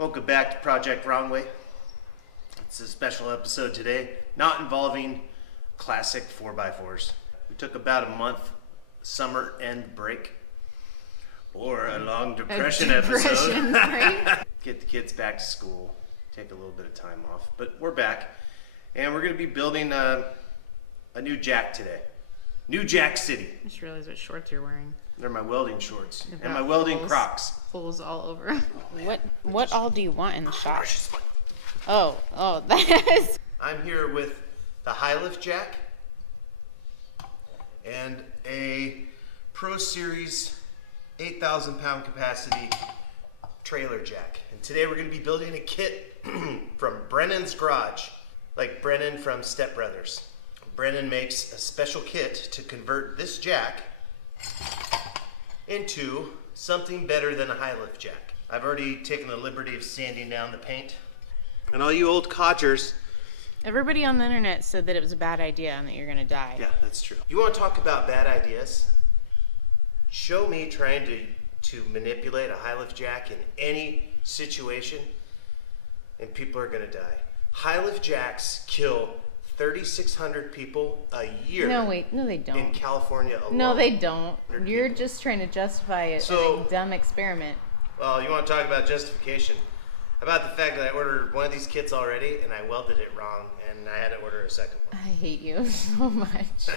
Welcome back to Project Wrong Way. It's a special episode today, not involving classic 4x4s. We took about a month summer end break, or a long depression episode. Get the kids back to school, take a little bit of time off, but we're back, and we're going to be building a new jack today. New Jack City. I just realized what shorts you're wearing. They're my welding shorts and my welding Crocs. Holes all over. What all do you want in the shop? Oh, that is. I'm here with the high lift jack and a Pro Series 8,000 pound capacity trailer jack. And today we're going to be building a kit from Brennan's garage, like Brennan from Step Brothers. Brennan makes a special kit to convert this jack into something better than a high lift jack. I've already taken the liberty of sanding down the paint. And all you old codgers. Everybody on the internet said that it was a bad idea and that you're gonna die. Yeah, that's true. You want to talk about bad ideas? Show me trying to manipulate a high lift jack in any situation and people are gonna die. High lift jacks kill 3,600 people a year. No, they don't. In California alone. No, they don't. You're just trying to justify it So, in a dumb experiment. Well, you want to talk about justification? About the fact that I ordered one of these kits already and I welded it wrong and I had to order a second one. I hate you so much.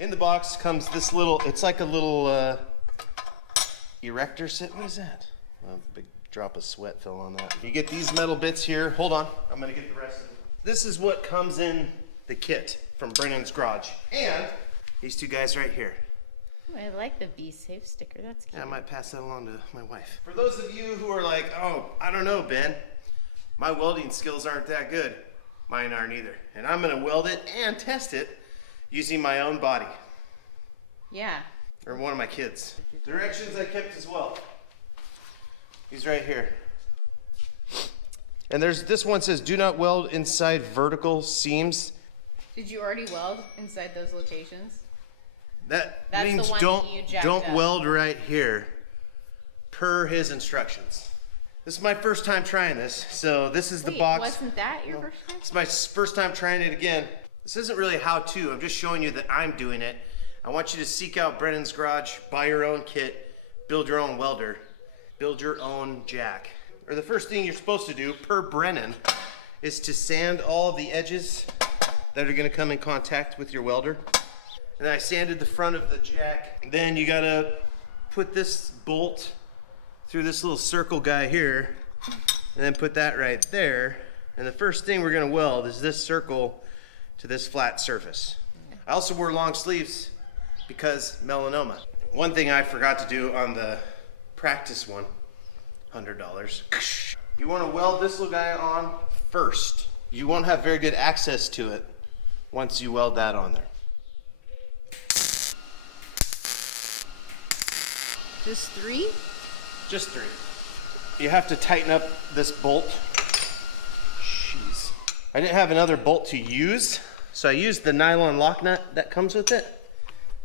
In the box comes this little, it's like a little erector set. What is that? A big drop of sweat fell on that. You get these metal bits here. Hold on, I'm gonna get the rest of it. This is what comes in the kit from Brennan's garage. And these two guys right here. Oh, I like the Be Safe sticker. That's cute. Yeah, I might pass that along to my wife. For those of you who are like, oh, I don't know, Ben, my welding skills aren't that good. Mine aren't either. And I'm gonna weld it and test it using my own body. Yeah. Or one of my kids. Directions I kept as well. These right here. And this one says, do not weld inside vertical seams. Did you already weld inside those locations? That's means the one don't that you jacked don't up. weld right here per his instructions. This is my first time trying this, so this is the box. Wasn't that your first time? It's my first time trying it again. This isn't really how-to, I'm just showing you that I'm doing it. I want you to seek out Brennan's garage, buy your own kit, build your own welder, build your own jack. Or the first thing you're supposed to do, per Brennan, is to sand all of the edges that are gonna come in contact with your welder. And I sanded the front of the jack. Then you gotta put this bolt through this little circle guy here, and then put that right there. And the first thing we're gonna weld is this circle to this flat surface. I also wore long sleeves because melanoma. One thing I forgot to do on the practice one, $100. You wanna weld this little guy on first. You won't have very good access to it once you weld that on there. Just 3? Just 3. You have to tighten up this bolt. Jeez. I didn't have another bolt to use, so I used the nylon lock nut that comes with it.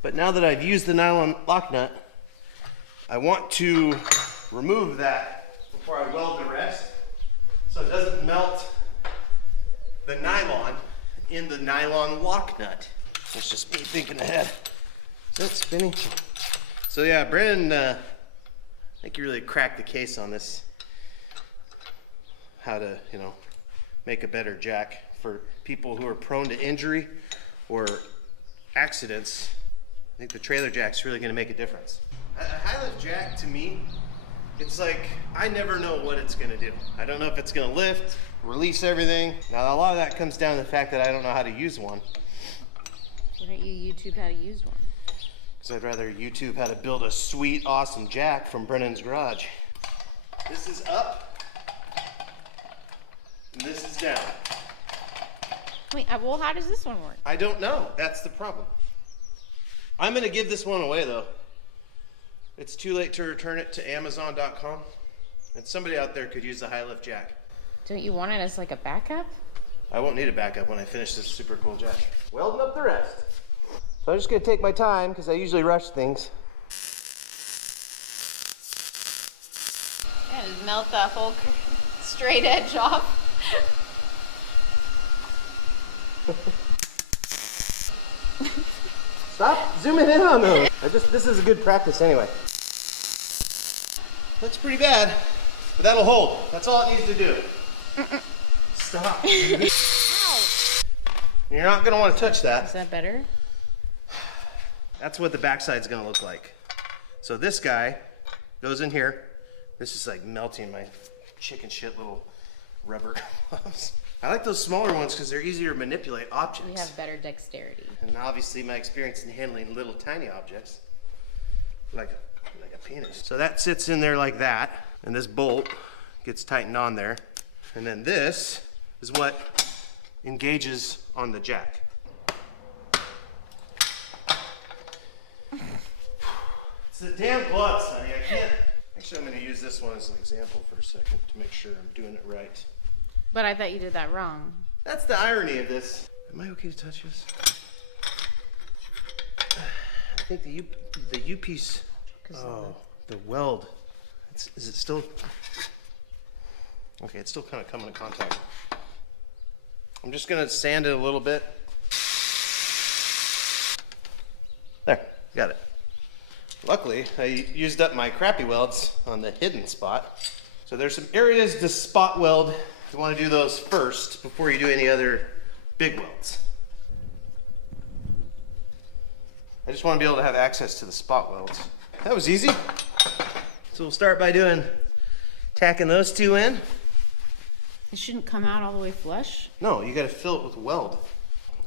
But now that I've used the nylon lock nut, I want to remove that before I weld the rest so it doesn't melt the nylon in the nylon lock nut. It's just me thinking ahead. Is that spinning? So yeah, Brennan, I think you really cracked the case on this. How to, make a better jack for people who are prone to injury or accidents. I think the trailer jack's really gonna make a difference. A high lift jack, to me, it's like, I never know what it's gonna do. I don't know if it's gonna lift, release everything. Now, a lot of that comes down to the fact that I don't know how to use one. Why don't you YouTube how to use one? Because I'd rather YouTube how to build a sweet, awesome jack from Brennan's garage. This is up, and this is down. Wait, well, how does this one work? I don't know. That's the problem. I'm going to give this one away, though. It's too late to return it to Amazon.com, and somebody out there could use the high lift jack. Don't you want it as like a backup? I won't need a backup when I finish this super cool jack. Welding up the rest. So I'm just gonna take my time because I usually rush things. Yeah, just melt that whole straight edge off. Stop zooming in on those. This is a good practice anyway. Looks pretty bad, but that'll hold. That's all it needs to do. Stop. You're not gonna want to touch that. Is that better? That's what the backside's gonna look like. So this guy goes in here. This is like melting my chicken shit little rubber gloves. I like those smaller ones because they're easier to manipulate objects. We have better dexterity. And obviously my experience in handling little tiny objects, like a penis. So that sits in there like that, and this bolt gets tightened on there. And then this is what engages on the jack. It's the damn gloves, honey. I can't. Actually, I'm going to use this one as an example for a second to make sure I'm doing it right. But I thought you did that wrong. That's the irony of this. Am I okay to touch this? I think the U piece. Oh, the weld. Is it still? Okay, it's still kind of coming in contact. I'm just gonna sand it a little bit. There, got it. Luckily, I used up my crappy welds on the hidden spot. So there's some areas to spot weld. You want to do those first before you do any other big welds. I just want to be able to have access to the spot welds. That was easy. So we'll start by tacking those two in. It shouldn't come out all the way flush. No, you got to fill it with weld.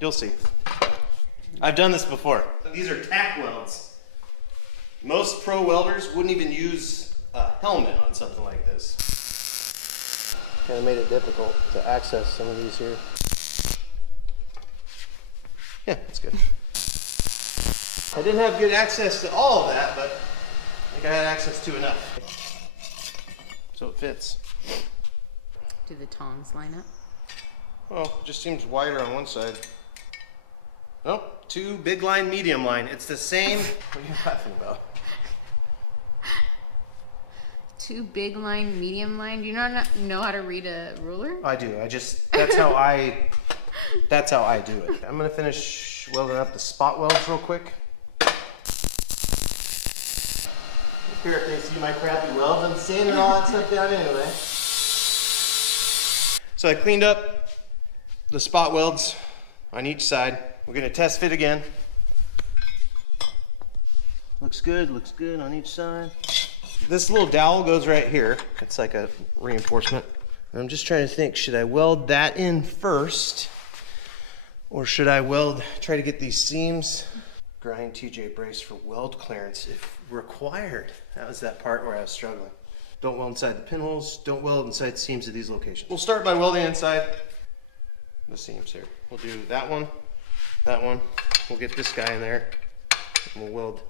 You'll see. I've done this before. These are tack welds. Most pro welders wouldn't even use a helmet on something like this. Kind of made it difficult to access some of these here. Yeah, that's good. I didn't have good access to all of that, but I think I had access to enough. So it fits. Do the tongs line up? Well, it just seems wider on one side. Nope, two big line, medium line. It's the same. What are you laughing about? Two big line, medium line. Do you not know how to read a ruler? I do. That's how I do it. I'm gonna finish welding up the spot welds real quick. Here, if they see my crappy welds, I'm sanding all that stuff down anyway. So I cleaned up the spot welds on each side. We're gonna test fit again. Looks good on each side. This little dowel goes right here. It's like a reinforcement. And I'm just trying to think, should I weld that in first? Or should I try to get these seams? Grind TJ brace for weld clearance if required. That was that part where I was struggling. Don't weld inside the pinholes. Don't weld inside seams at these locations. We'll start by welding inside the seams here. We'll do that one. We'll get this guy in there. And we'll weld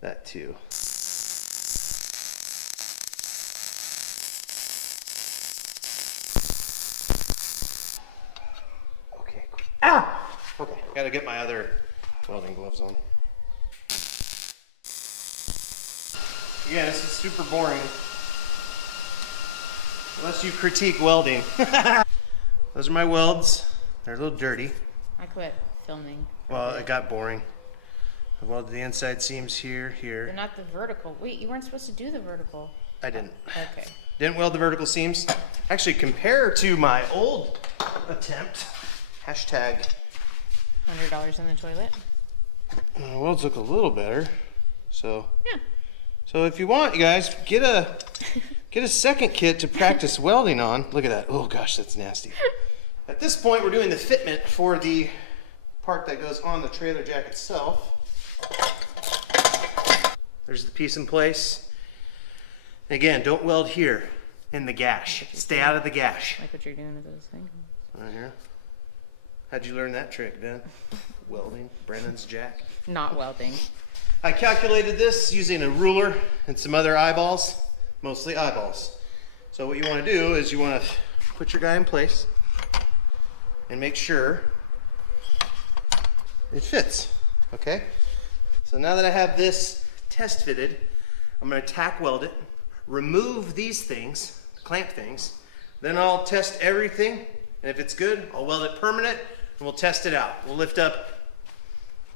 that too. Okay, quick. Ah! Okay, gotta get my other welding gloves on. Again, this is super boring. Unless you critique welding. Those are my welds. They're a little dirty. I quit filming. Well, it got boring. I welded the inside seams here. They're not the vertical. Wait, you weren't supposed to do the vertical. I didn't. Okay. Didn't weld the vertical seams. Actually, compared to my old attempt, hashtag. $100 in the toilet. Welds look a little better. So. Yeah. So if you want, you guys, get a second kit to practice welding on. Look at that. Oh gosh, that's nasty. At this point, we're doing the fitment for the part that goes on the trailer jack itself. There's the piece in place. Again, don't weld here in the gash. Stay out of the gash. Like what you're doing with those things. Right here. How'd you learn that trick, Ben? Welding, Brennan's jack. Not welding. I calculated this using a ruler and some other eyeballs, mostly eyeballs. So what you want to do is you want to put your guy in place and make sure it fits, okay? So now that I have this test fitted, I'm going to tack weld it, remove these things, clamp things, Then I'll test everything, and if it's good, I'll weld it permanent, and we'll test it out. We'll lift up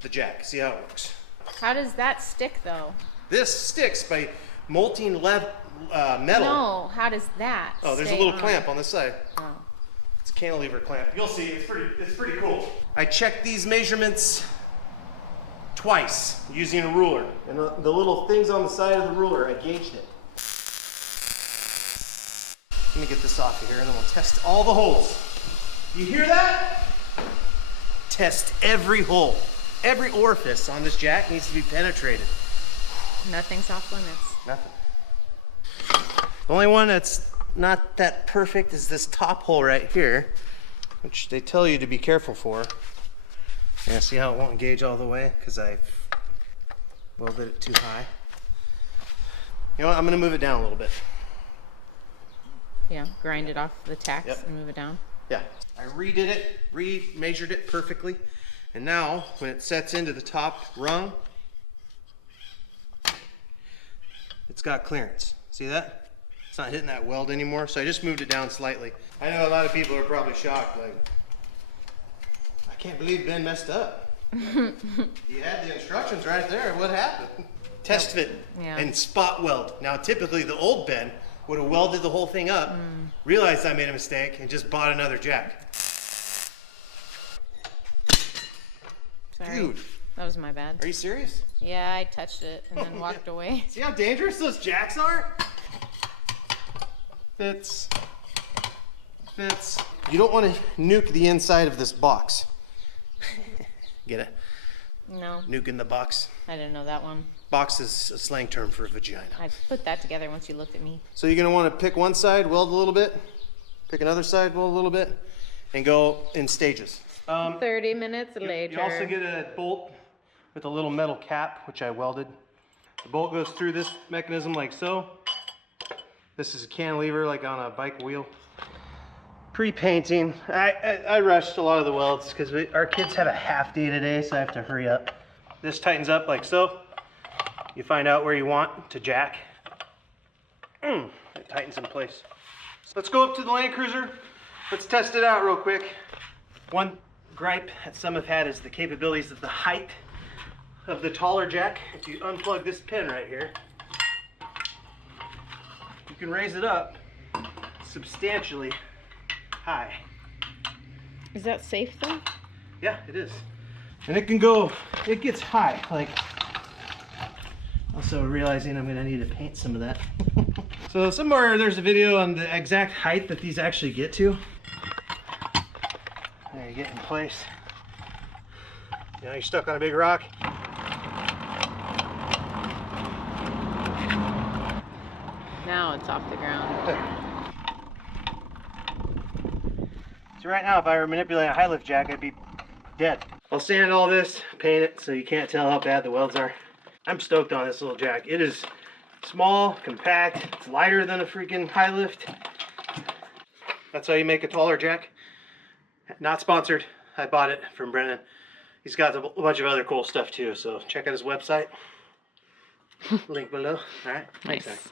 the jack, see how it works. How does that stick though? This sticks by molting metal. No, how does that? Oh, there's a stay little on? clamp on this side. Oh. It's a cantilever clamp. You'll see, it's pretty cool. I checked these measurements twice using a ruler. And the little things on the side of the ruler, I gauged it. Let me get this off of here and then we'll test all the holes. You hear that? Test every hole. Every orifice on this jack needs to be penetrated. Nothing's off limits. Nothing. The only one that's not that perfect is this top hole right here, which they tell you to be careful for. Yeah, see how it won't engage all the way because I welded it too high. You know what? I'm going to move it down a little bit. Yeah, grind it off the tacks Yep. and move it down. Yeah, I redid it, re-measured it perfectly, and now when it sets into the top rung, it's got clearance. See that? It's not hitting that weld anymore, so I just moved it down slightly. I know a lot of people are probably shocked, like, I can't believe Ben messed up. You had the instructions right there, what happened? Test fit and spot weld. Now typically the old Ben would have welded the whole thing up, realized I made a mistake, and just bought another jack. Sorry. Dude. That was my bad. Are you serious? Yeah, I touched it and then walked away. See how dangerous those jacks are? Fits. You don't want to nuke the inside of this box. Get it? No, Nuking the box. I didn't know that one. Box is a slang term for vagina. I put that together once you looked at me. So you're going to want to pick one side, weld a little bit, pick another side, weld a little bit, and go in stages. 30 minutes later. You also get a bolt with a little metal cap, which I welded. The bolt goes through this mechanism like so. This is a cantilever like on a bike wheel. Pre-painting. I rushed a lot of the welds because our kids have a half day today, so I have to hurry up. This tightens up like so. You find out where you want to jack. It tightens in place. Let's go up to the Land Cruiser. Let's test it out real quick. One gripe that some have had is the capabilities of the height of the Tauler jack. If you unplug this pin right here, you can raise it up substantially high. Is that safe though? Yeah, it is. And it can go, it gets high. Like, also realizing I'm gonna need to paint some of that. So somewhere there's a video on the exact height that these actually get to. There, you get in place. You know, you're stuck on a big rock. Now it's off the ground. So right now, if I were manipulating a high lift jack, I'd be dead. I'll sand all this, paint it so you can't tell how bad the welds are. I'm stoked on this little jack. It is small, compact, it's lighter than a freaking high lift. That's how you make a Tauler jack. Not sponsored. I bought it from Brennan. He's got a bunch of other cool stuff too, so check out his website. Link below. All right. Nice. Thanks,